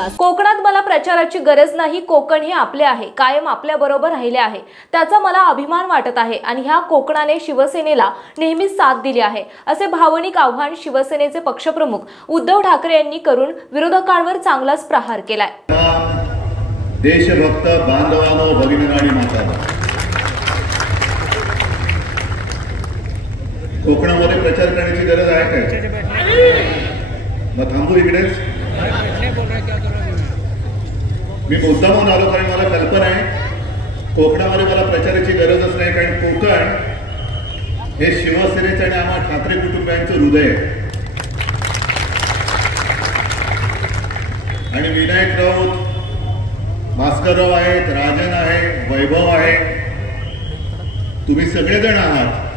विश्वास. कोकणात मला प्रचाराची गरज नाही. कोकण हे आपले आहे, कायम आपल्या बरोबर राहिले आहे. त्याचा मला अभिमान वाटत आहे आणि ह्या कोकणाने शिवसेनेला नेहमीच साथ दिली आहे, असे भावनिक आव्हान शिवसेनेचे पक्षप्रमुख उद्धव ठाकरे यांनी करून विरोधकांवर चांगलाच प्रहार केलाय. देशभक्त बांधवांनो, भगिनी आणि मातांनो, कोकणामध्ये प्रचार करण्याची गरज आहे काय? मग थांबू इकडेच. मी मुद्दामून आलो कारण मला कल्पना आहे कोकणामध्ये मला प्रचाराची गरजच नाही, कारण कोकण हे शिवसेनेचं आणि आम्हा ठाकरे कुटुंबियांचं हृदय आहे. आणि विनायक राऊत, भास्करराव आहेत, राजन आहे, वैभव आहे, तुम्ही सगळेजण आहात.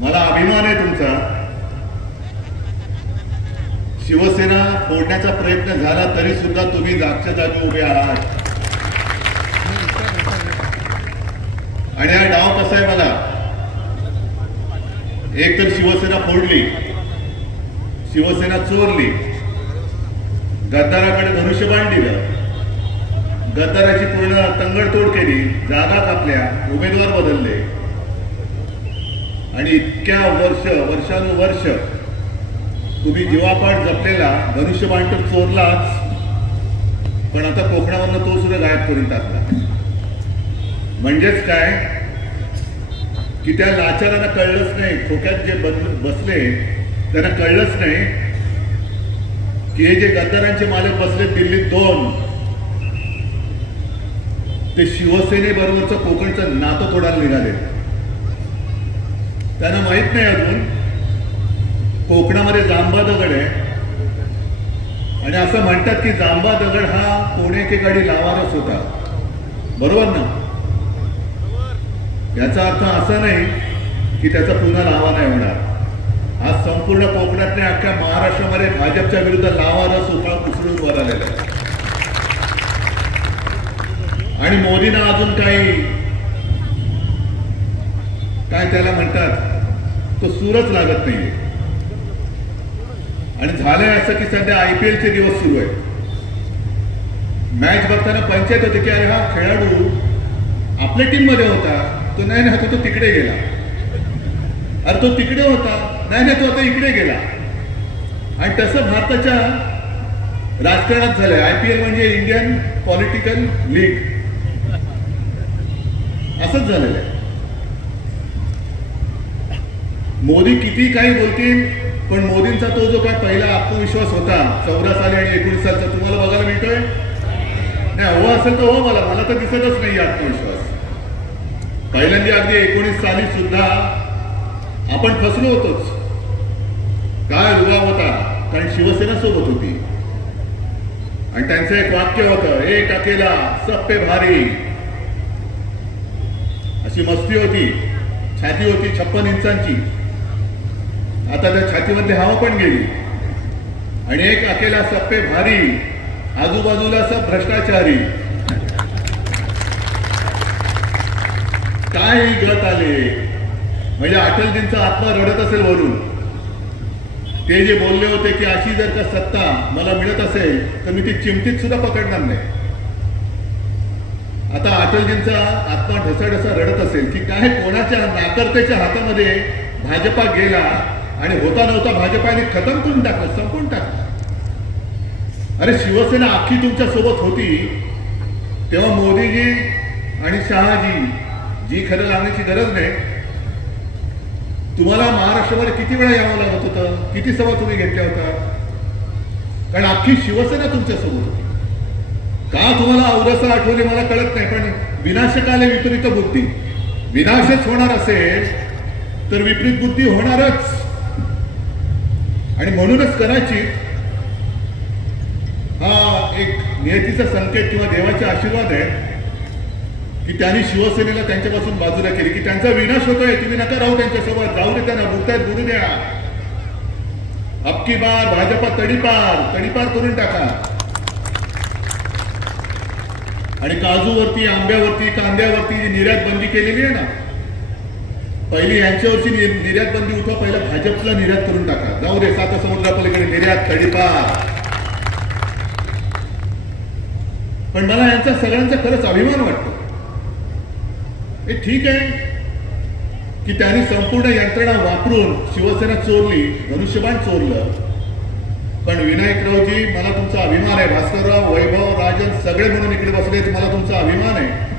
मला अभिमान आहे तुमचा. शिवसेना फोडण्याचा प्रयत्न झाला तरी सुद्धा तुम्ही जागच्या जागी उभे आहात. आणि हा डाव कसा आहे बघा. एक तर शिवसेना फोडली, शिवसेना चोरली, गद्दाराकडे धनुष्यबाण दिलं, गद्दाराची पूर्ण तंगडतोड केली, जागा कापल्या, उमेदवार बदलले आणि इतक्या वर्षानुवर्ष तुम्ही जीवापाड जपलेला धनुष्यबाण तर चोरलाच, पण आता कोकणावरनं तो सुद्धा गायब करून टाकला. म्हणजेच काय की त्या लाचारांना कळलंच नाही, खोक्यात जे बसले त्यांना कळलंच नाही की हे जे गद्दारांचे मालक बसले दिल्लीत 2, ते शिवसेनेबरोबरचं कोकणचं नातं तोडायला निघाले. त्यांना माहित नाही अजून कोकणामध्ये जांबा दगड आहे आणि असं म्हणतात की जांबा दगड हा कोण एकेकाळी लावारस होता. बरोबर ना? याचा अर्थ असा नाही की त्याचा पुन्हा लावा नाही होणार. आज संपूर्ण कोकणात नाही, अख्ख्या महाराष्ट्रामध्ये भाजपच्या विरुद्ध लावारस उसळून वर आलेला आहे. आणि मोदींना अजून काही काय त्याला म्हणतात तो सूरच लागत नाहीये. आणि झालंय असं की सध्या IPL चे दिवस सुरू आहेत. मॅच बघताना पंचायत होते की अरे हा खेळाडू आपल्या टीम मध्ये होता, तो नाही ना, तो तिकडे गेला. अरे तो तिकडे होता, नाही तो आता इकडे गेला. आणि तसं भारताच्या राजकारणात झालंय. IPL म्हणजे इंडियन पॉलिटिकल लीग, असंच झालेलं आहे. मोदी किती काही बोलतील, पण मोदींचा तो जो काय पहिला आत्मविश्वास होता 14 साली आणि 19 सालचा तुम्हाला बघायला मिळतोय? नाही, हवं असेल तर हो, मला तर दिसतच नाही आत्मविश्वास. पहिल्यांदा अगदी 19 साली सुद्धा आपण फसलो होतोच. काय रुबाब होता, कारण शिवसेना सोबत होती आणि त्यांचं एक वाक्य होतं, एक अकेला सब पे भारी. अशी मस्ती होती, छाती होती 56 इंचांची. आता त्या छातीमधली हवा पण गेली. आणि एक अकेला सब पे भारी, आजूबाजूला सब भ्रष्टाचारी. काय गत आले. म्हणजे अटलजींचा आत्मा रडत असेल वरून. ते जे बोलले होते की अशी जर का सत्ता मला मिळत असेल तर मी ती चिमटीत सुद्धा पकडणार नाही. आता अटलजींचा आत्मा ढसाढसा रडत असेल की काय कोणाच्या नाकर्तेच्या हातामध्ये भाजपा गेला आणि होता नव्हता भाजपाने खतम करून टाकलं, संपून टाकलं. अरे शिवसेना अख्खी तुमच्या सोबत होती तेव्हा मोदीजी आणि शहाजी जी खरं लागण्याची गरज नाही. तुम्हाला महाराष्ट्रामध्ये किती वेळा यावं लागत होतं, किती सभा तुम्ही घेतल्या होत्या, कारण अख्खी शिवसेना तुमच्या सोबत होती. का तुम्हाला औरसं आठवले मला कळत नाही, पण विनाशकाले विपरीत बुद्धी. विनाशच होणार असेल तर विपरीत बुद्धी होणारच. आणि म्हणूनच कदाचित हा एक नियतीचा संकेत किंवा देवाचे आशीर्वाद आहे की त्यांनी शिवसेनेला त्यांच्यापासून बाजूला केली, की त्यांचा विनाश होतोय, तुम्ही नका राहू त्यांच्यासोबत, जाऊ दे त्यांना, बुडतायत बुडू द्या. अबकी बार भाजपा तडीपार करून टाका. आणि काजूवरती, आंब्यावरती, कांद्यावरती जी निर्यात बंदी केलेली आहे ना, पहिली यांच्यावरची निर्यात बंदी उठवा, पहिला भाजपला निर्यात करून टाका. जाऊ दे, साता समुद्रापलीकडे निर्यात तडीपार. पण मला यांचा सगळ्यांचा खरंच अभिमान वाटतो. हे ठीक आहे की त्यांनी संपूर्ण यंत्रणा वापरून शिवसेना चोरली, धनुष्यबाण चोरलं, पण विनायकरावजी मला तुमचा अभिमान आहे. भास्करराव, वैभव, राजन सगळे म्हणून इकडे बसलेत, मला तुमचा अभिमान आहे.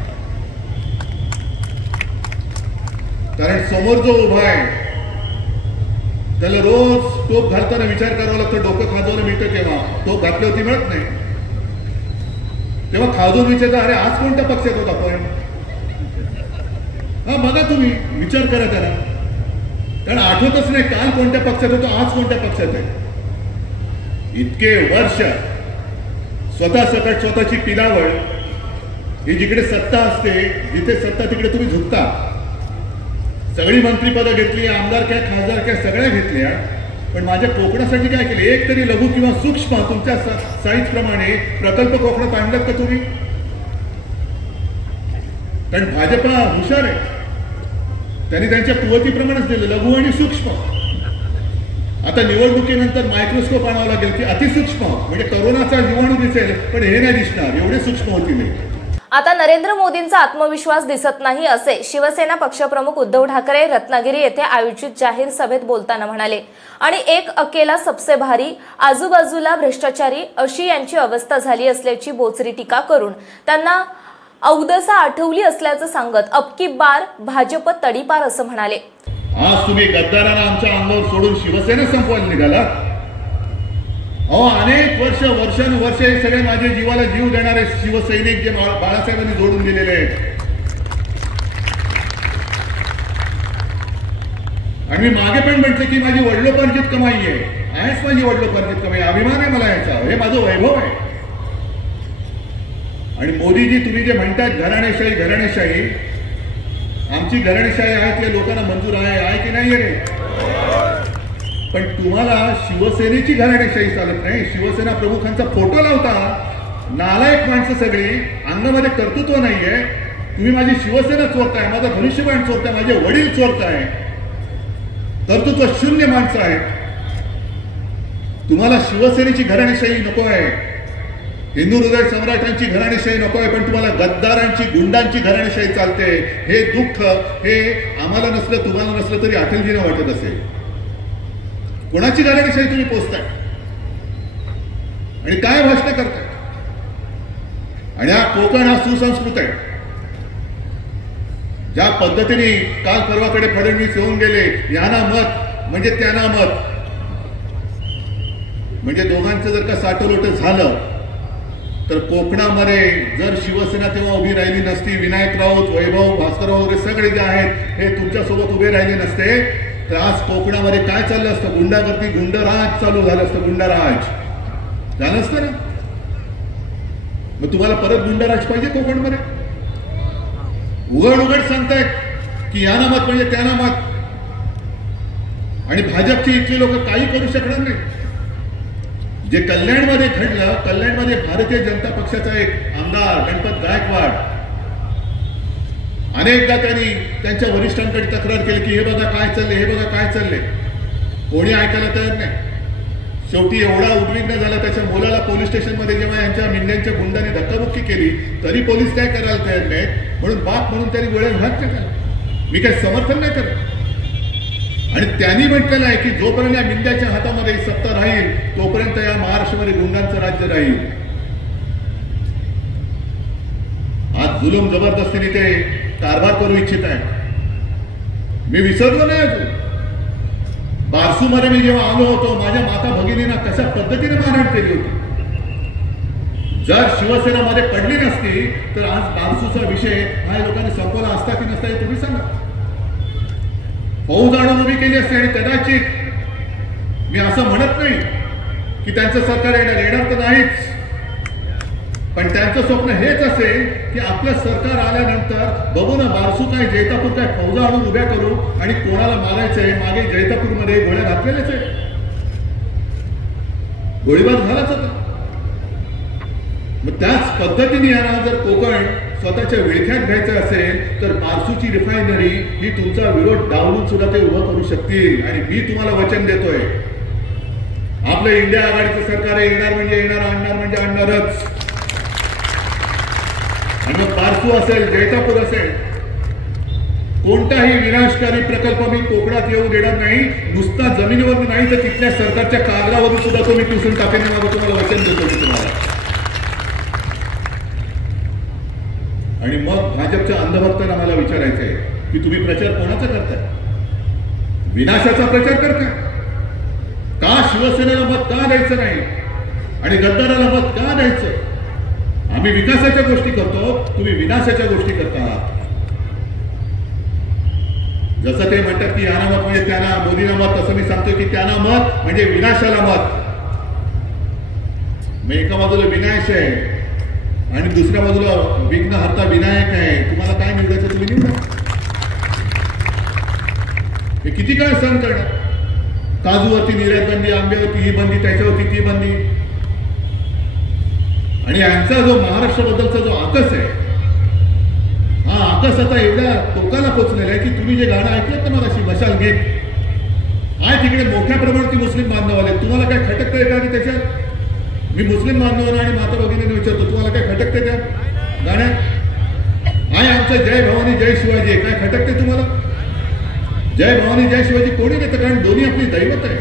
कारण समोर जो उभा आहे त्याला रोज टोप घालताना विचार करावा लागतो, डोकं खाजवलं मिळतं केव्हा, टोप घातल्यावरती मिळत नाही. तेव्हा खाजून विचारता, अरे आज कोणत्या पक्षात होता आपण? हा बघा, तुम्ही विचार करा त्याला, कारण आठवतच नाही काल कोणत्या पक्षात होतो, आज कोणत्या पक्षात आहे. इतके वर्ष स्वतः सकट स्वतःची पिलावळ, ही जिकडे सत्ता असते, जिथे सत्ता तिकडे तुम्ही झुकता. सगळी मंत्रीपदं घेतली, आमदारक्या, खासदारक्या सगळ्या घेतल्या, पण माझ्या कोकणासाठी काय केले? एक तरी लघु किंवा सूक्ष्म तुमच्या साईज प्रमाणे प्रकल्प कोकणात आणलात का तुम्ही? कारण भाजपा हुशार आहे, त्यांनी त्यांच्या कुवतीप्रमाणेच दिलं लघु आणि सूक्ष्म. आता निवडणुकीनंतर मायक्रोस्कोप आणावं लागेल की अतिसूक्ष्म, म्हणजे करोनाचा जीवाणू दिसेल पण हे नाही दिसणार, एवढे सूक्ष्म होतील. आता नरेंद्र मोदींचा आत्मविश्वास दिसत नाही असे शिवसेना पक्षप्रमुख उद्धव ठाकरे रत्नागिरी येथे आयोजित जाहीर सभेत बोलताना म्हणाले. आणि एक अकेला सबसे भारी, आजूबाजूला भ्रष्टाचारी अशी यांची अवस्था झाली असल्याची बोचरी टीका करून त्यांना अवदसा आठवली असल्याचं सांगत अबकी बार भाजप तडीपार असं म्हणाले. आज तुम्ही गद्दारांना आमच्या अंगावर सोडून शिवसेना संपवायला निघाला. अनेक वर्षानुवर्ष हे सगळे माझे जीवाला जीव देणारे शिवसैनिक जे बाळासाहेबांनी जोडून दिलेले आहेत, आणि मी मागे पण म्हटलं की माझी वडिलोपार्जित कमाई आहे, आहेच माझी वडिलोपार्जित कमाई, अभिमान आहे मला याचा, हे माझं वैभव आहे. आणि मोदीजी तुम्ही जे म्हणतात घराणेशाही, आमची घराणेशाही आहे त्या लोकांना मंजूर आहे की नाही रे? पण तुम्हाला शिवसेनेची घराणेशाही चालत नाही. शिवसेना प्रमुखांचा फोटो लावता, नालायक माणसं सगळी, अंगामध्ये कर्तृत्व नाहीये. तुम्ही माझी शिवसेना चोरताय, माझा धनुष्यबाण चोरताय, माझे वडील चोरताय, कर्तृत्व शून्य माणसं आहेत. तुम्हाला शिवसेनेची घराणेशाही नको आहे, हिंदू हृदय सम्राटांची घराणेशाही नको आहे, पण तुम्हाला गद्दारांची, गुंडांची घराणेशाही चालते. हे दुःख हे आम्हाला नसलं, तुम्हाला नसलं तरी अटलजींना वाटत असेल. कोणाची घराणेशाही तुम्ही पोचताय आणि काय भाषण करताय? आणि हा कोकण हा सुसंस्कृत आहे. ज्या पद्धतीने काल परवाकडे फडणवीस येऊन गेले, यांना मत म्हणजे त्यांना मत, म्हणजे दोघांचं जर का साठोलोट झालं तर कोकणामध्ये जर शिवसेना तेव्हा उभी राहिली नसती, विनायक राऊत, वैभव, भास्करराव वगैरे सगळे जे आहेत हे तुमच्यासोबत उभे राहिले नसते, तर आज कोकणामध्ये काय चाललं असतं? गुंडागर्दी, गुंडराज चालू झालं असतं. गुंडराज झालं असतं ना. मग तुम्हाला परत गुंडराज पाहिजे कोकणमध्ये? उघड सांगतायत की याना मत म्हणजे त्यांना मत, आणि भाजपची इथली लोक काही करू शकणार नाही. जे कल्याणमध्ये घडलं, कल्याणमध्ये भारतीय जनता पक्षाचा एक आमदार गणपत गायकवाड अनेकदा त्यांनी त्यांच्या वरिष्ठांकडे तक्रार केली की हे बघा काय चालले, हे बघा काय चालले. कोणी ऐकायला तयार नाही. शेवटी एवढा उद्विग्न झाला, त्याच्या मुलाला पोलीस स्टेशनमध्ये जेव्हा यांच्या मिंड्यांच्या गुंडांनी धक्काबुक्की केली तरी पोलीस काय करायला तयार नाहीत, म्हणून बाप म्हणून त्यांनी गोळ्या घात टाकला. मी काही समर्थन नाही करत. आणि त्यांनी म्हटलेलं आहे की जोपर्यंत या मिंड्याच्या हातामध्ये सत्ता राहील तोपर्यंत या महाराष्ट्रामध्ये गुंडांचं राज्य राहील. आज जुलूम जबरदस्तीने ते कारभार करू इच्छित आहे. मी विसरलो नाही अजून. बारसूमध्ये मी जेव्हा आलो होतो, माझ्या माता भगिनींना कशा पद्धतीने मारहाण केली होती. जर शिवसेनामध्ये पडली नसती तर आज बारसूचा विषय हा लोकांनी संपवला असता की नसता हे तुम्ही सांगा. फौज आणून उभी केली असते. आणि कदाचित मी असं म्हणत नाही की त्यांचं सरकार येणार तर नाहीच, पण त्यांचं स्वप्न हेच असेल की आपलं सरकार आल्यानंतर बघू ना बारसू काय, जैतापूर काय, फौजा आणून उभ्या करू आणि कोणाला मारायचंय. मागे जैतापूरमध्ये गोळ्या घातलेल्याच आहे, गोळीबार झालाच होता. मग त्याच पद्धतीने यांना जर कोकण स्वतःच्या विळख्यात घ्यायचं असेल तर बारसूची रिफायनरी ही तुमचा विरोध डावलून सुद्धा ते उभं करू शकतील. आणि मी तुम्हाला वचन देतोय, आपलं इंडिया आघाडीचं सरकार येणार म्हणजे येणार, आणणार म्हणजे आणणारच. आणि मग बारसू असेल, जैतापूर असेल, कोणताही विनाशकारी प्रकल्प मी कोकणात येऊ देणार नाही. नुसता जमिनीवर नाही तर तिथल्या सरकारच्या कागदावरून सुद्धा तो मी पुसून टाकेन. माझं तुम्हाला वचन देतो मी तुम्हाला. आणि मग भाजपच्या अंधभक्तांना मला विचारायचंय की तुम्ही प्रचार कोणाचा करताय? विनाशाचा प्रचार करताय का? शिवसेनेला मत का द्यायचं नाही आणि गद्दाराला मत का द्यायचं? आम्ही विकासाच्या गोष्टी करतो, तुम्ही विनाशाच्या गोष्टी करता. जसं ते म्हणतात की यांना मत म्हणजे त्यांना, मोदींना मत, तसं मी सांगतोय की त्यांना मत म्हणजे विनाशाला मत. मग एका बाजूला विनाश आहे आणि दुसऱ्या बाजूला विघ्नहर्ता विनायक आहे. तुम्हाला काय निवडायचं तुम्ही निवडा. हे किती काय सहन करणार? काजूवरती निर्यात बंदी, आंब्यावरती ही बंदी, त्याच्यावरती ती बंदी. आणि यांचा जो महाराष्ट्राबद्दलचा जो आकस आहे, हा आकस आता एवढ्या टोकाला पोचलेला आहे की तुम्ही जे गाणं ऐकलं ना मगाशी, मशाल घेत आहे, तिकडे मोठ्या प्रमाणात मुस्लिम बांधव आले. तुम्हाला काय खटकतंय का? त्याच्यात मी मुस्लिम बांधवांना आणि माता भगिनींना विचारतो, तुम्हाला काय खटकते त्या गाण्यात? आहे आमचं जय भवानी जय शिवाजी आहे. काय खटकते तुम्हाला? जय भवानी जय शिवाजी कोणी देतं? कारण दोन्ही आपली दैवत आहे.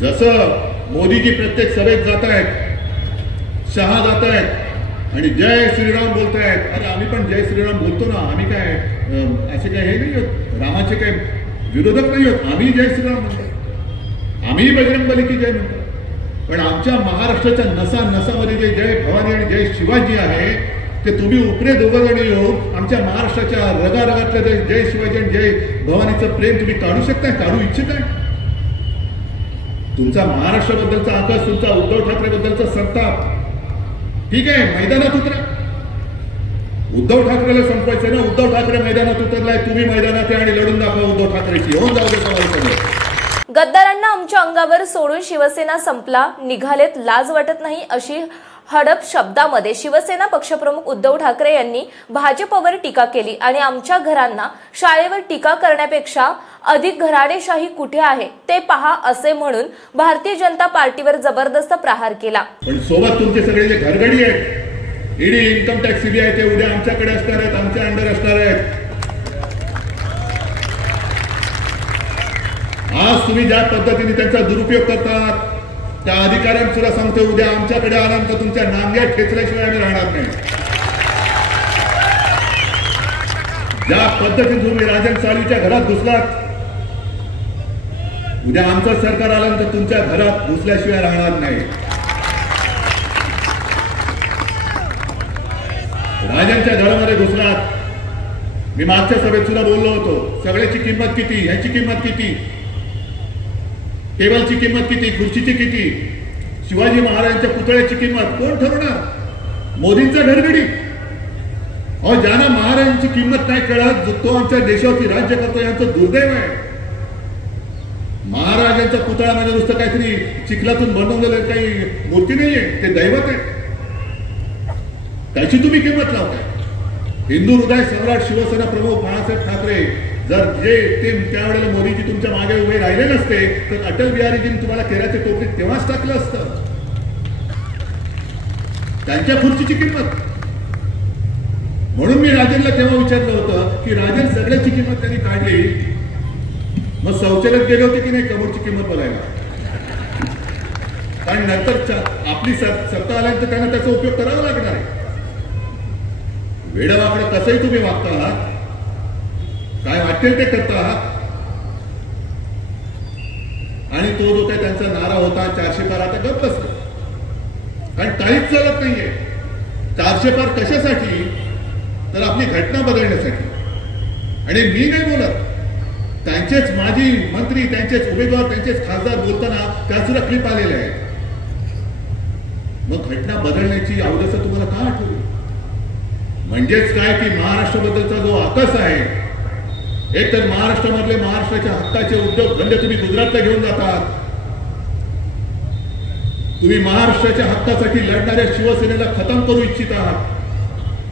जसं मोदीजी प्रत्येक सभेत जात आहेत, शहा जात आहेत आणि जय श्रीराम बोलतायत. अरे आम्ही पण जय श्रीराम बोलतो ना. आम्ही काय असे काय हे नाही होत, रामाचे काय विरोधक नाही होत. आम्ही जय श्रीराम म्हणतो, आम्ही बजरंगबली की जय म्हणतो. पण आमच्या महाराष्ट्राच्या नसा नसामध्ये जे जय भवानी आणि जय शिवाजी आहे ते तुम्ही उपरे दोघं जण येऊन आमच्या महाराष्ट्राच्या रगारगातलं जय शिवाजी आणि जय भवानीचं प्रेम तुम्ही काढू शकताय, काढू इच्छिताय? तुमचा महाराष्ट्राबद्दलचा आकाश, तुमचा उद्धव ठाकरे बद्दलचा संताप, ठीक आहे, मैदानात उतरा. उद्धव ठाकरेला संपवायचं ना. उद्धव ठाकरे मैदानात उतरलाय, तुम्ही मैदानात आहे आणि लढून दाखवा उद्धव ठाकरेची. होऊन जाऊ दे सवाल. गद्दारांना आमच्या अंगावर सोडून शिवसेना संपला, निघालेत, लाज वाटत नाही, अशी हडप शब्दामध्ये शिवसेना पक्षप्रमुख उद्धव ठाकरे यांनी भाजपवर टीका केली. आणि आमच्या घरांना शाळेवर टीका करण्यापेक्षा अधिक घराणेशाही कुठे आहे ते पहा असे म्हणून भारतीय जनता पार्टीवर जबरदस्त प्रहार केला. पण सोबत तुमचे सगळे जे घरगडी आहेत, ईडी, इन्कम टॅक्स, सीबीआय, ते उद्या आमच्याकडे असणार आहेत, आमच्या अंडर असणार आहेत. आज तुम्ही ज्या पद्धतीने त्यांचा दुरुपयोग करतात, त्या अधिकाऱ्यांना सुद्धा सांगतो, उद्या आमच्याकडे आल्यानंतर तुमच्या नांग्या ठेचल्याशिवाय आम्ही राहणार नाही. ज्या पद्धतीने तुम्ही राजन साळवीच्या घरात घुसलात, उद्या आमचं सरकार आल्यानंतर तुमच्या घरात घुसल्याशिवाय राहणार नाही. राजांच्या घरामध्ये घुसलात. मी मागच्या सभेत सुद्धा बोललो होतो, सगळ्याची किंमत किती, ह्याची किंमत किती, टेबलची किंमत किती, खुर्चीची किती, शिवाजी महाराजांच्या पुतळ्याची किंमत कोण ठरवणार? मोदींचा घरगडी. अहो, ज्यांना महाराजांची किंमत नाही कळत, तो आमच्या देशावरती राज्य करतो, यांचं दुर्दैव आहे. महाराजांचा पुतळा म्हणजे नुसतं काहीतरी चिखलातून बनवलेलं काही मूर्ती नाहीये, ते दैवत आहे. त्याची तुम्ही किंमत लावताय. हिंदू हृदय सम्राट शिवसेना प्रमुख बाळासाहेब ठाकरे जर जे ते त्यावेळेला मोदीजी तुमच्या मागे उभे राहिले नसते तर अटल बिहारीजींनी तुम्हाला केराच्या टोपलीत तेव्हाच टाकलं असतं. त्यांच्या खुर्चीची किंमत. म्हणून मी राजनला तेव्हा विचारलं होतं की राजन सगळ्याची किंमत त्यांनी काढली, मग शौचालयात गेले होते की नाही कमरची किंमत बघायला? कारण नंतर आपली सत्ता आल्यानंतर त्यांना त्याचा उपयोग करावा लागणार आहे. वेडवाकडे कसंही तुम्ही वागता आहात, काय वाटेल ते करता आहात. आणि तो जो काही त्यांचा नारा होता 400 पार, आता गप्प बसला. कारण काहीच चालत नाहीये. 400 पार कशासाठी? तर आपली घटना बदलण्यासाठी. आणि मी नाही बोलत, त्यांचेच माजी मंत्री, त्यांचेच उमेदवार, त्यांचेच खासदार बोलताना त्या सुद्धा क्लिप आलेल्या आहेत. मग घटना बदलण्याची अवदसा तुम्हाला का आठवली? म्हणजेच काय की महाराष्ट्राबद्दलचा जो आकस आहे, एक तर महाराष्ट्रामधले महाराष्ट्राच्या हक्काचे उद्योग धंदे तुम्ही गुजरातला घेऊन जातात. तुम्ही महाराष्ट्राच्या हक्कासाठी लढणाऱ्या शिवसेनेला खतम करू इच्छित आहात.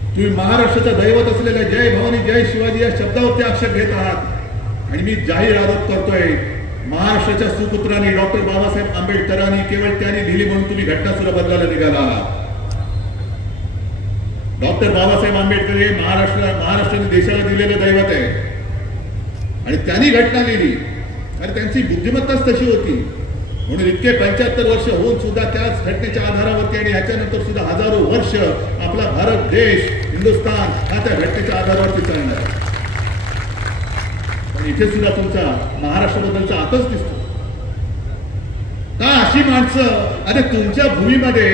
तुम्ही महाराष्ट्राचा दैवत असलेल्या जय भवानी जय शिवाजी या शब्दावरती अक्षर घेत आहात. आणि मी जाहीर आरोप करतोय, महाराष्ट्राच्या सुपुत्रांनी डॉक्टर बाबासाहेब आंबेडकरांनी केवळ त्यांनी दिली म्हणून तुम्ही घटना सुद्धा बदलायला निघाला आहात. डॉक्टर बाबासाहेब आंबेडकर हे महाराष्ट्राने देशाला दिलेलं दैवत आहे आणि त्यांनी घटना लिहिली आणि त्यांची बुद्धिमत्ताच तशी होती म्हणून इतके 75 वर्ष होऊन सुद्धा त्याच घटनेच्या आधारावरती आणि ह्याच्यानंतर सुद्धा हजारो वर्ष आपला भारत देश हिंदुस्थान हा त्या घटनेच्या आधारावरती चालणार आहे. पण इथे सुद्धा तुमचा महाराष्ट्राबद्दलचा आतच दिसतो का? अशी माणसं अरे तुमच्या भूमीमध्ये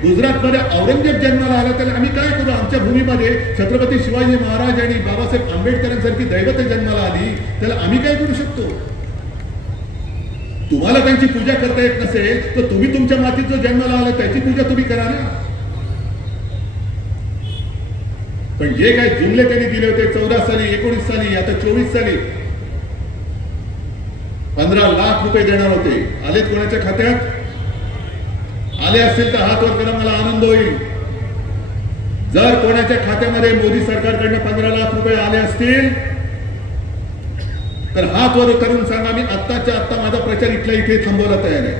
गुजरातमध्ये औरंगजेब जन्माला आला तर आम्ही काय करू? आमच्या भूमीमध्ये छत्रपती शिवाजी महाराज आणि बाबासाहेब आंबेडकरांसारखी दैवत जन्माला आली त्याला आम्ही काय करू शकतो? तुम्हाला त्यांची पूजा करता येत नसेल तर तुम्ही तुमच्या मातीत जो जन्माला आला त्याची पूजा तुम्ही करा ना. पण जे काय जुमले त्यांनी दिले होते 14 साली 19 साली आता 24 साली 15 लाख रुपये देणार होते. आलेत कोणाच्या खात्यात? आले असतील तर हात वर करा, मला आनंद होईल. जर कोणाच्या खात्यामध्ये मोदी सरकारकडनं 15 लाख रुपये आले असतील तर हात वर करून सांगा, मी आत्ताच्या आत्ता माझा प्रचार इथल्या इथे थांबवला तयार आहे.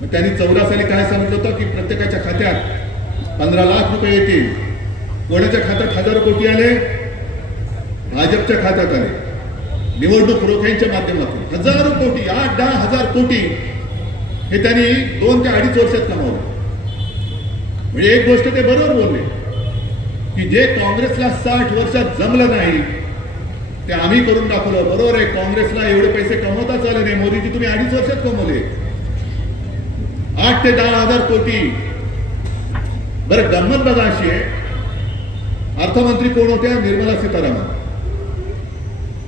मग त्यांनी 14 साली काय सांगितलं होतं की प्रत्येकाच्या खात्यात 15 लाख रुपये येतील. कोणाच्या खात्यात हजारो कोटी आले? भाजपच्या खात्यात आले. निवडणूक रोख्यांच्या माध्यमातून हजारो कोटी 8-10 हजार कोटी हे त्यांनी 2 ते 2.5 वर्षात कमावलं. म्हणजे एक गोष्ट ते बरोबर बोलले की जे काँग्रेसला 60 वर्षात जमलं नाही ते आम्ही करून दाखवलं. बरोबर आहे, काँग्रेसला एवढे पैसे कमवताच आले नाही. मोदीजी तुम्ही 2.5 वर्षात कमवले 8 ते 10 हजार कोटी. बरं गंमत बघा अशी आहे, अर्थमंत्री कोण होत्या? निर्मला सीतारामन.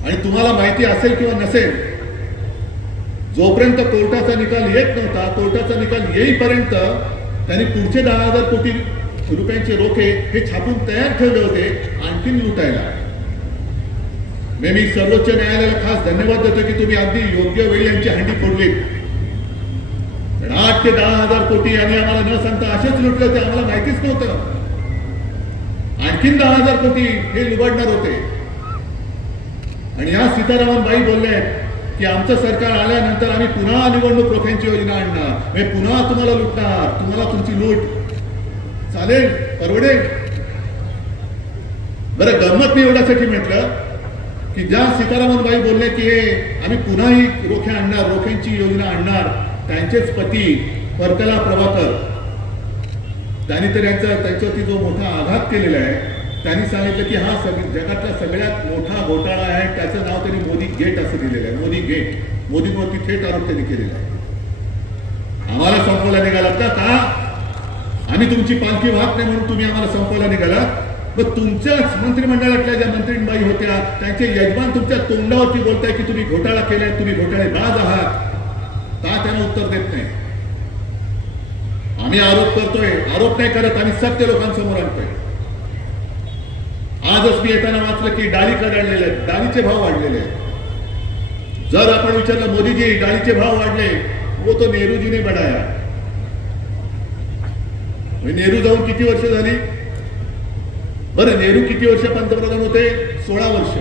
आणि तुम्हाला माहिती असेल किंवा नसेल, जोपर्यंत कोर्टाचा निकाल येत नव्हता, कोर्टाचा निकाल येईपर्यंत त्यांनी पुढचे 10,000 कोटी रुपयांचे रोखे हे छापून तयार ठेवले होते आणखीन लुटायला. मी सर्वोच्च न्यायालयाला खास धन्यवाद देतो की तुम्ही अगदी योग्य वेळी यांची हंडी फोडली. 8 ते 10,000 कोटी यांनी आम्हाला न सांगता असेच लुटले होते, आम्हाला माहितीच नव्हतं. आणखीन 10,000 कोटी हे लुबाडणार होते. आणि या सीतारामन बाई बोलले की आमचं सरकार आल्यानंतर आम्ही पुन्हा निवडणूक रोख्यांची योजना आणणार, मी पुन्हा तुम्हाला लुटणार, तुम्हाला तुमची लूट चालेल, परवडेल. बरं गंमत मी एवढ्यासाठी म्हटलं की ज्या सीतारामन बाई बोलले की आम्ही पुन्हा ही रोखे आणणार, रोख्यांची योजना आणणार, त्यांचेच पती परकला प्रभाकर त्यांनी तर त्यांच्यावरती जो मोठा आघात केलेला आहे, त्यांनी सांगितलं की हा जगातला सगळ्यात मोठा घोटाळा आहे, त्याचं नाव त्यांनी मोदी गेट असं दिलेलं आहे. मोदी गेट, मोदींवरती थेट आरोप त्यांनी केलेला आहे. आम्हाला संपवायला निघालात का? आम्ही तुमची पालखी वाहत नाही म्हणून तुम्ही आम्हाला संपवायला निघालात? मग तुमच्याच मंत्रिमंडळातल्या ज्या मंत्रीबाई होत्या त्यांचे यजमान तुमच्या तोंडावरती बोलताय की तुम्ही घोटाळा केलाय, तुम्ही घोटाळेबाज आहात, का त्यांना उत्तर देत नाही? आम्ही आरोप करतोय, आरोप नाही करत, आम्ही सत्य लोकांसमोर आणतोय. आजच मी येताना वाचलं की डाळी कडाडलेले आहेत, डाळीचे भाव वाढलेले आहेत. जर आपण विचारलं मोदीजी डाळीचे भाव वाढले, वो तो नेहरूजीने बढाया. नेहरू जाऊन किती वर्ष झाली? बरं नेहरू किती वर्ष पंतप्रधान होते? 16 वर्ष.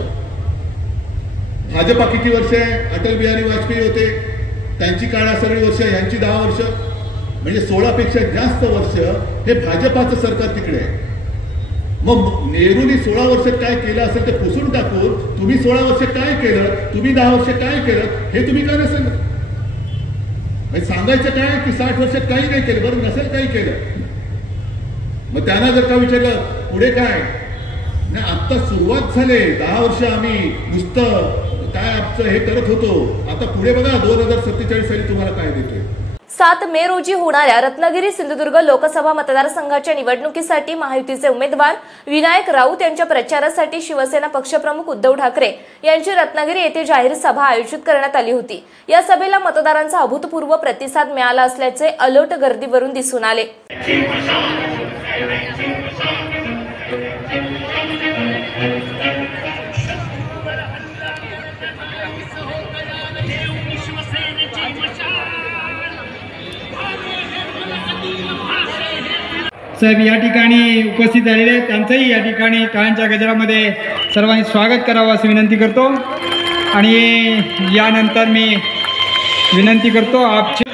भाजपा किती वर्ष आहे? अटल बिहारी वाजपेयी होते, त्यांची काळासरणी वर्ष, यांची 10 वर्ष. म्हणजे 16 पेक्षा जास्त वर्ष हे भाजपाचं सरकार तिकडे आहे. मग नेहरूनी 16 वर्ष काय केलं असेल ते पुसून टाकून तुम्ही 16 वर्ष काय केलं, तुम्ही 10 वर्ष काय केलं हे तुम्ही का नसेल सांगायचं काय की 60 वर्षात काही नाही केलं? बरं नसेल काही केलं, मग त्यांना जर का विचारलं पुढे काय नाही, आता सुरुवात झाले, 10 वर्ष आम्ही नुसतं काय आमचं हे करत होतो, आता पुढे बघा 2047 साली तुम्हाला काय देतोय. 7 मे रोजी होणाऱ्या रत्नागिरी सिंधुदुर्ग लोकसभा मतदारसंघाच्या निवडणुकीसाठी महायुतीचे उमेदवार विनायक राऊत यांच्या प्रचारासाठी शिवसेना पक्षप्रमुख उद्धव ठाकरे यांची रत्नागिरी येथे जाहीर सभा आयोजित करण्यात आली होती. या सभेला मतदारांचा अभूतपूर्व प्रतिसाद मिळाला असल्याचे अलर्ट गर्दीवरून दिसून आले. साहेब या ठिकाणी उपस्थित झालेले आहेत, त्यांचंही या ठिकाणी टाळ्यांच्या गजरामध्ये सर्वांनी स्वागत करावं असं विनंती करतो. आणि यानंतर मी विनंती करतो आपचे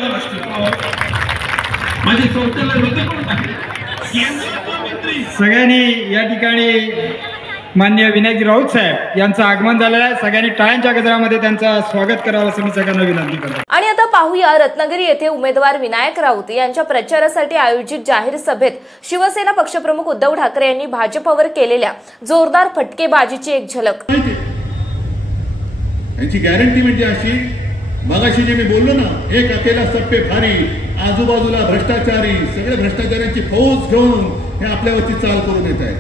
सगळ्यांनी या ठिकाणी माननीय विनायक राऊत साहेब यांचं आगमन झालेलं आहे. सगळ्यांनी टाळ्यांच्या गजरामध्ये त्यांचं स्वागत करावं असं मी सगळ्यांना विनंती करतो. आणि आता पाहूया रत्नागिरी येथे उमेदवार विनायक राऊत यांच्या प्रचारासाठी आयोजित जाहीर सभेत शिवसेना पक्षप्रमुख उद्धव ठाकरे यांनी भाजपवर केलेल्या जोरदार फटकेबाजीची एक झलक. यांची गॅरंटी म्हणजे अशी, मगाशी जे मी बोललो ना, एक अकेला सब पे भारी, आजूबाजूला भ्रष्टाचारी, सगळे भ्रष्टाचाऱ्यांची फौज घेऊन हे आपल्यावरती चाल करून येत आहे.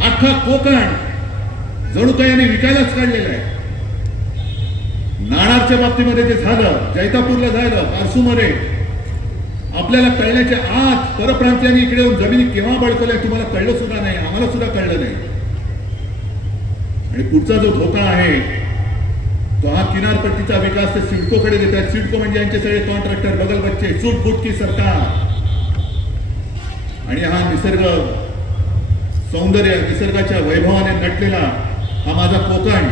अख्खा कोकण जणू काही यांनी विकायलाच काढलेला आहे. नाणारच्या बाबतीमध्ये जे झालं, जैतापूरला झालं, पारसूमध्ये आपल्याला कळण्याच्या आत परप्रांतीयांनी इकडे येऊन जमिनी केव्हा बळकवल्या तुम्हाला कळलं सुद्धा नाही, आम्हाला सुद्धा कळलं नाही. आणि पुढचा जो धोका आहे तो हा किनारपट्टीचा विकास ते सिडकोकडे देतात. सिडको म्हणजे यांचे सगळे कॉन्ट्रॅक्टर, बगलबच्चे, सूटबुटकी सरकार. आणि हा निसर्ग सौंदर्य, निसर्गाच्या वैभवाने नटलेला हा माझा कोकण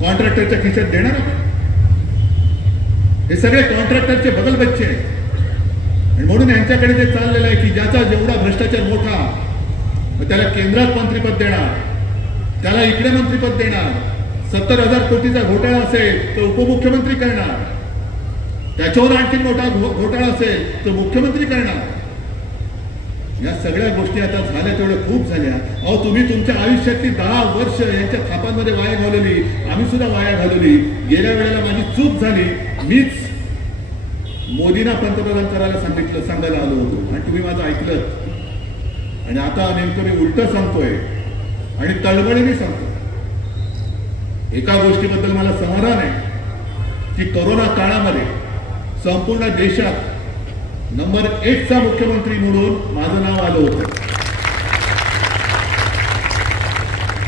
कॉन्ट्रॅक्टरच्या खिशात देणार. हे सगळे कॉन्ट्रॅक्टरचे बगलबच्चे आणि म्हणून यांच्याकडे ते चाललेलं आहे की ज्याचा जेवढा भ्रष्टाचार मोठा त्याला केंद्रात मंत्रिपद देणार, त्याला इकडे मंत्रिपद देणार. 70,000 कोटीचा घोटाळा असेल तर उपमुख्यमंत्री करणार, त्याच्यावर आणखी मोठा घोटाळा असेल तर मुख्यमंत्री करणार. या सगळ्या गोष्टी आता झाल्या, तेवढ्या खूप झाल्या. अहो, तुम्ही तुमच्या आयुष्यातली 10 वर्ष यांच्या थापांमध्ये वाया घालवली, आम्ही सुद्धा वाया घालवली. गेल्या वेळेला माझी चूक झाली, मीच मोदींना पंतप्रधान करायला सांगायला आलो होतो आणि तुम्ही माझं ऐकलं. आणि आता नेमकं मी उलट सांगतोय आणि तळमळीने सांगतो. एका गोष्टीबद्दल मला समाधान आहे की कोरोना काळामध्ये संपूर्ण देशात नंबर 1चा मुख्यमंत्री म्हणून माझं नाव आलं होतं.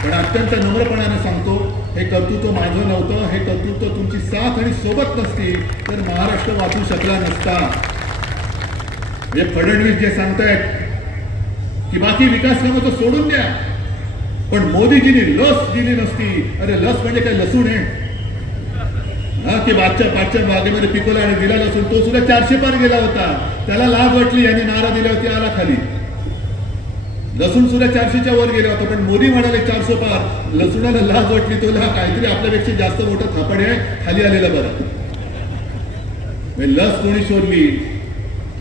पण अत्यंत नम्रपणाने सांगतो, हे कर्तृत्व माझं नव्हतं. हे कर्तृत्व तुमची साथ आणि सोबत नसती तर महाराष्ट्र वाचू शकला नसता. हे फडणवीस जे सांगतायत की बाकी विकास कामं तर सोडून द्या, पण मोदीजींनी लस दिली नसती. अरे लस म्हणजे काय लसूण आहे की पाठच्या बागेमध्ये पिकवला आणि दिला लसूण, तो सुद्धा 400 पार गेला होता. त्याला लाज वाटली, यांनी नारा दिला होती, आला खाली. लसूण सुद्धा 400च्या वर गेला होता, पण मोदी म्हणाले 400 पार. लसूणाला लाज वाटली, तो काहीतरी आपल्यापेक्षा जास्त मोठं थापड आहे, खाली आलेलं बरं. लस कोणी शोधली?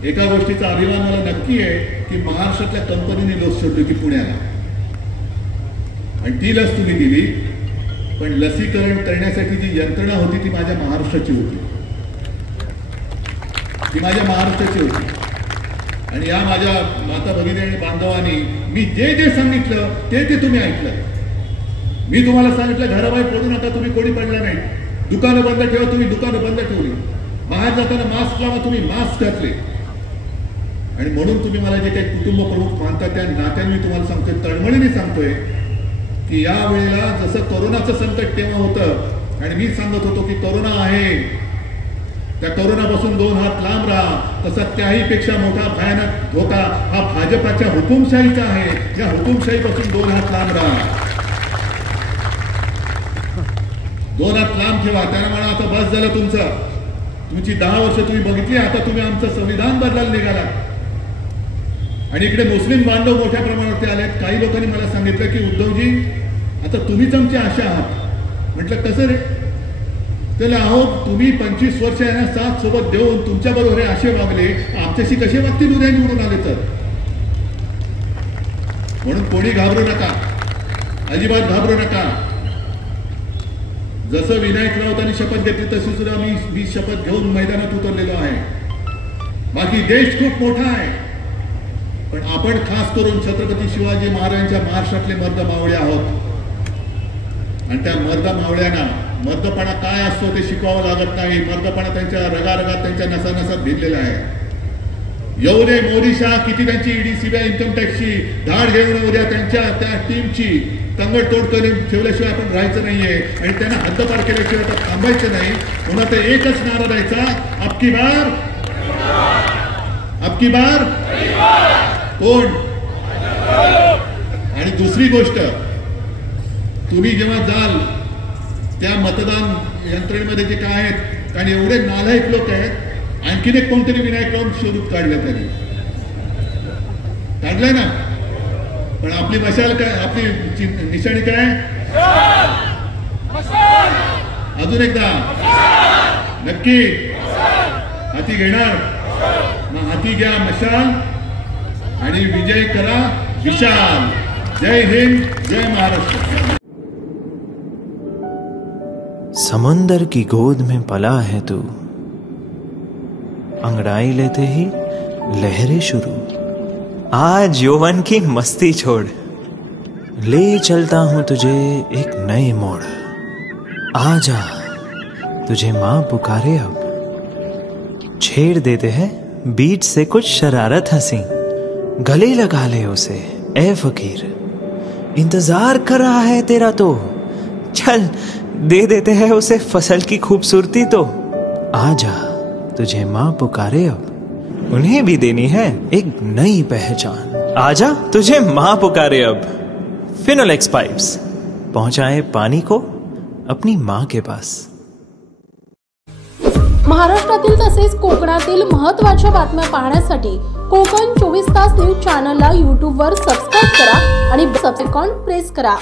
एका गोष्टीचा अभिमान मला नक्की आहे की महाराष्ट्रातल्या कंपनीने लस शोधली की पुण्याला, आणि ती लस तुम्ही दिली. पण लसीकरण करण्यासाठी जी यंत्रणा होती ती माझ्या महाराष्ट्राची होती, ती माझ्या महाराष्ट्राची होती. आणि या माझ्या माता भगिनी आणि बांधवांनी मी जे जे सांगितलं ते तुम्ही ऐकलं. मी तुम्हाला सांगितलं घराबाहेर पडू नका, तुम्ही कोणी पडला नाही. दुकानं बंद ठेवा, तुम्ही दुकानं बंद ठेवली. बाहेर जाताना मास्क लावा, तुम्ही मास्क घातले. आणि म्हणून तुम्ही मला जे काही कुटुंब प्रमुख मानता त्या नात्याने मी तुम्हाला सांगतोय, तळमळीने सांगतोय की या वेळेला जसं कोरोनाचं संकट तेव्हा होतं आणि मी सांगत होतो की कोरोना आहे, त्या कोरोनापासून 2 हात लांब राहा, तसा त्याही पेक्षा मोठा भयानक धोका हा भाजपाच्या हुकुमशाहीचा आहे. या हुकुमशाहीपासून 2 हात लांब राहा, 2 हात लांब ठेवा. त्याला म्हणा आता बस झालं तुमचं, तुमची 10 वर्ष तुम्ही बघितली, आता तुम्ही आमचं संविधान बदलायला निघाला. आणि इकडे मुस्लिम बांधव मोठ्या प्रमाणावरती आलेत. काही लोकांनी मला सांगितलं की उद्धवजी आता तुम्हीच आमची आशा आहात. म्हटलं कसं रे? त्याला अहो तुम्ही 25 वर्ष यांना साथ सोबत देऊन तुमच्या बरोबर असे वागले, आमच्याशी कसे वागतील उद्या निवडून आले तर? म्हणून कोणी घाबरू नका, अजिबात घाबरू नका. जसं विनायक राऊतांनी शपथ घेतली तशी सुद्धा मी शपथ घेऊन मैदानात उतरलेलो आहे. बाकी देश खूप मोठा आहे, पण आपण खास करून छत्रपती शिवाजी महाराजांच्या महाराष्ट्रातले मर्द मावळे आहोत. आणि त्या मर्द मावळ्यांना मर्दपणा काय असतो ते शिकवावं लागत नाही. मर्दपणा त्यांच्या रगारगात, त्यांच्या नसानसात भिडलेला आहे. येऊ दे मोदी शाह, किती त्यांची ईडी सीबीआय इन्कम टॅक्सची धाड घेऊन उद्या त्यांच्या त्या टीमची तंगडतोड करून ठेवल्याशिवाय आपण राहायचं नाहीये आणि त्यांना हद्दपार केल्याशिवाय आता थांबायचं नाही. म्हणून आता एकच नारा द्यायचा, अबकी बार, अबकी बार कोण. आणि दुसरी गोष्ट, तुम्ही जेव्हा जाल त्या मतदान यंत्रणेमध्ये जे काय आहेत, कारण एवढे नालायक लोक आहेत. आणखीन एक कोणतरी विनायक राऊत शोधून काढलं त्यांनी. काढलंय ना, पण आपली मशाल काय, आपली निशाणी काय? अजून एकदा नक्की हाती घेणार, मग हाती घ्या मशाल आणि विजय करा विशाल. जय हिंद, जय महाराष्ट्र. समुंदर की गोद में पला है तू, अंगड़ाई लेते ही लहरें शुरू. आज यौवन की मस्ती छोड़, ले चलता हूं तुझे एक नए मोड़. आजा तुझे मां पुकारे अब, छेड़ देते हैं बीच से कुछ शरारत हंसी. गले लगा ले उसे ए फकीर, इंतजार कर रहा है तेरा तो. चल दे देते हैं उसे फसल की खूबसूरती तो. आजा तुझे मां पुकारे अब, उन्हें भी देनी है एक नई पहचान. आजा तुझे मां पुकारे अब. फिनोलेक्स पाइप्स पहुंचाए पानी को अपनी मां के पास. महाराष्ट्रातील तसेच कोकणातील महत्त्वाच्या बातम्या पाहण्यासाठी कोकण 24 तास न्यूज चॅनलला YouTube वर सबस्क्राइब करा आणि बेल आयकॉन प्रेस करा.